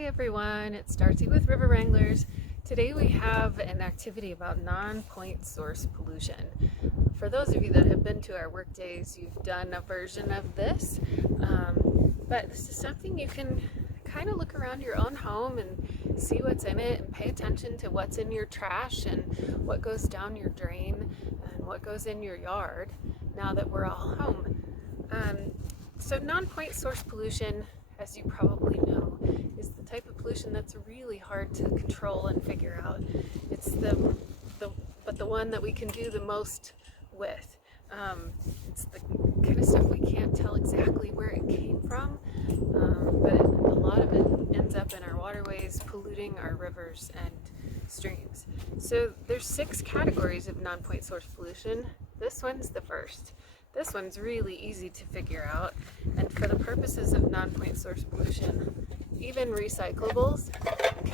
Hi everyone, it's Darcy with River Wranglers. Today we have an activity about non-point source pollution. For those of you that have been to our work days, you've done a version of this, but this is something you can kind of look around your own home and see what's in it and pay attention to what's in your trash and what goes down your drain and what goes in your yard now that we're all home. So non-point source pollution, as you probably know, is the type of pollution that's really hard to control and figure out. It's the one that we can do the most with. It's the kind of stuff we can't tell exactly where it came from, but a lot of it ends up in our waterways, polluting our rivers and streams. So there's 6 categories of non-point source pollution. This one's the first. This one's really easy to figure out, and for the purposes of non-point source pollution, even recyclables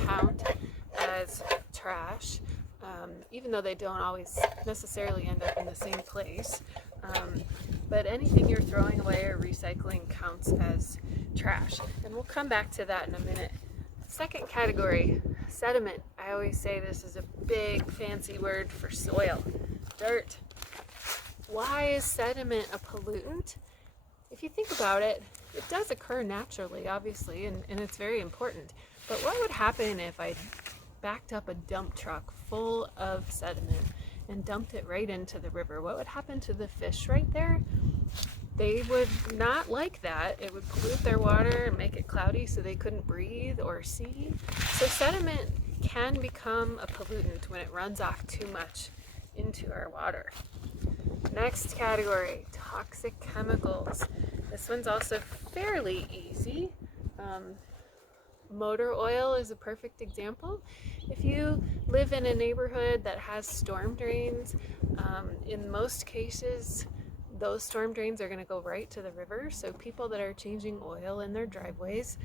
count as trash, even though they don't always necessarily end up in the same place. But anything you're throwing away or recycling counts as trash, and we'll come back to that in a minute. Second category, sediment. I always say this is a big fancy word for soil, dirt. Why is sediment a pollutant? If you think about it, it does occur naturally, obviously, and it's very important. But what would happen if I backed up a dump truck full of sediment and dumped it right into the river? What would happen to the fish right there? They would not like that. It would pollute their water and make it cloudy so they couldn't breathe or see. So sediment can become a pollutant when it runs off too much into our water. Next category, toxic chemicals. This one's also fairly easy. Motor oil is a perfect example. If you live in a neighborhood that has storm drains, in most cases, those storm drains are going to go right to the river. So people that are changing oil in their driveways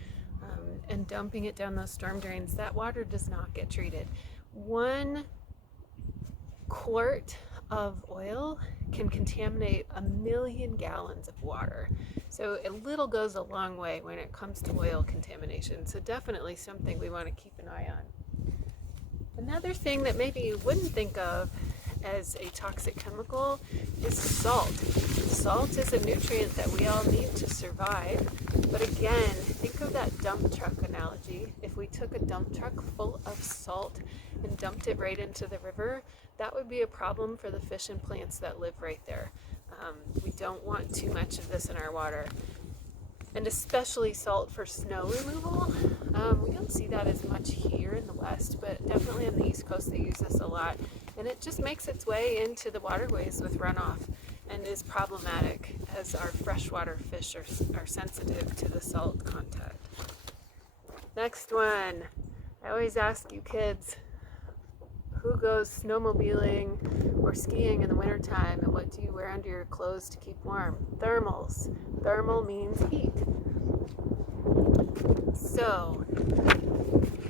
and dumping it down those storm drains, that water does not get treated. 1 quart of oil can contaminate 1 million gallons of water. So a little goes a long way when it comes to oil contamination. So definitely something we want to keep an eye on. Another thing that maybe you wouldn't think of as a toxic chemical is salt. Salt is a nutrient that we all need to survive. But again, think of that dump truck analogy. If we took a dump truck full of salt and dumped it right into the river, that would be a problem for the fish and plants that live right there. We don't want too much of this in our water. And especially salt for snow removal. We don't see that as much here in the West, but definitely on the East Coast they use this a lot. And it just makes its way into the waterways with runoff and is problematic as our freshwater fish are sensitive to the salt content. Next one. I always ask you kids, who goes snowmobiling or skiing in the wintertime, and what do you wear under your clothes to keep warm? Thermals. Thermal means heat. So,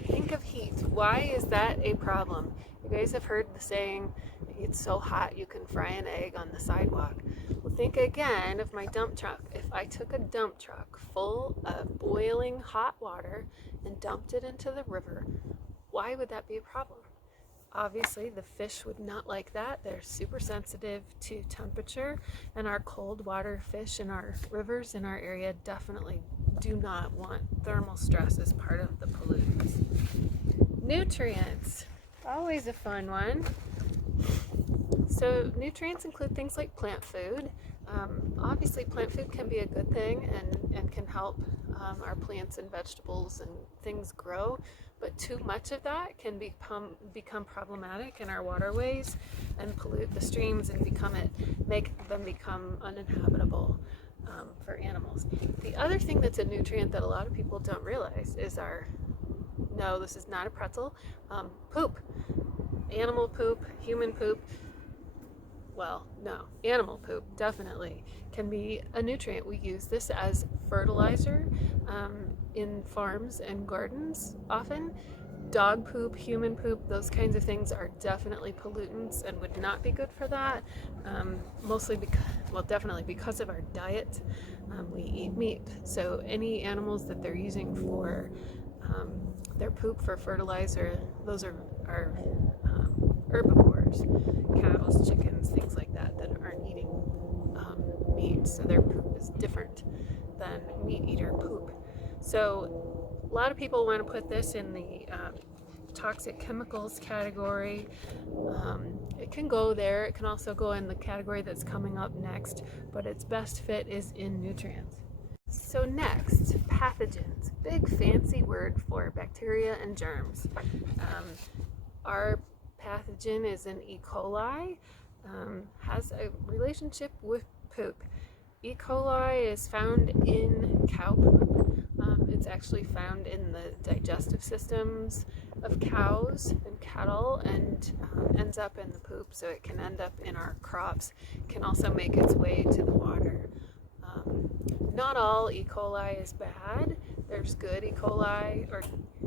think of heat. Why is that a problem? You guys have heard the saying, it's so hot you can fry an egg on the sidewalk. Well, think again of my dump truck. If I took a dump truck full of boiling hot water and dumped it into the river, why would that be a problem? Obviously, the fish would not like that. They're super sensitive to temperature, and our cold water fish in our rivers in our area definitely do not want thermal stress as part of the pollutants. Nutrients, always a fun one. So nutrients include things like plant food. Obviously, plant food can be a good thing and can help our plants and vegetables and things grow, but too much of that can become problematic in our waterways and pollute the streams and make them become uninhabitable for animals. The other thing that's a nutrient that a lot of people don't realize is no, this is not a pretzel, poop. Animal poop, human poop. Well, no, animal poop definitely can be a nutrient. We use this as fertilizer in farms and gardens often. Dog poop, human poop, those kinds of things are definitely pollutants and would not be good for that. Definitely because of our diet. We eat meat, so any animals that they're using for their poop for fertilizer. Those are herbivores, cows, chickens, things like that aren't eating meat, so their poop is different than meat eater poop. So a lot of people want to put this in the toxic chemicals category. It can go there. It can also go in the category that's coming up next, but its best fit is in nutrients. So next, pathogens. Big fancy word for bacteria and germs. Our pathogen is an E. coli, has a relationship with poop. E. coli is found in cow poop. It's actually found in the digestive systems of cows and cattle, and ends up in the poop, so it can end up in our crops. It can also make its way to the water. Not all E. coli is bad. There's good E. coli, or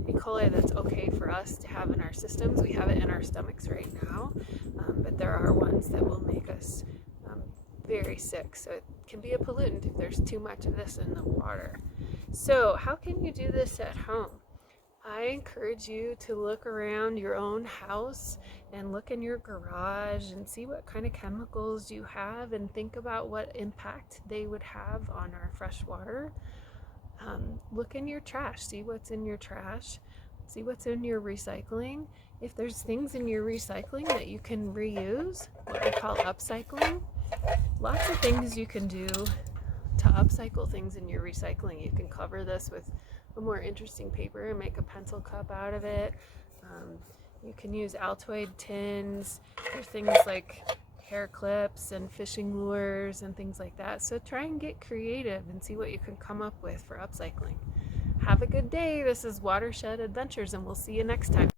E. coli that's okay for us to have in our systems. We have it in our stomachs right now, but there are ones that will make us very sick. So it can be a pollutant if there's too much of this in the water. So how can you do this at home? I encourage you to look around your own house and look in your garage and see what kind of chemicals you have, and think about what impact they would have on our fresh water. Look in your trash, see what's in your trash, see what's in your recycling. If there's things in your recycling that you can reuse, what we call upcycling, lots of things you can do to upcycle things in your recycling. You can cover this with a more interesting paper and make a pencil cup out of it. You can use Altoid tins for things like hair clips and fishing lures and things like that. So try and get creative and see what you can come up with for upcycling. Have a good day. This is Watershed Adventures, and we'll see you next time.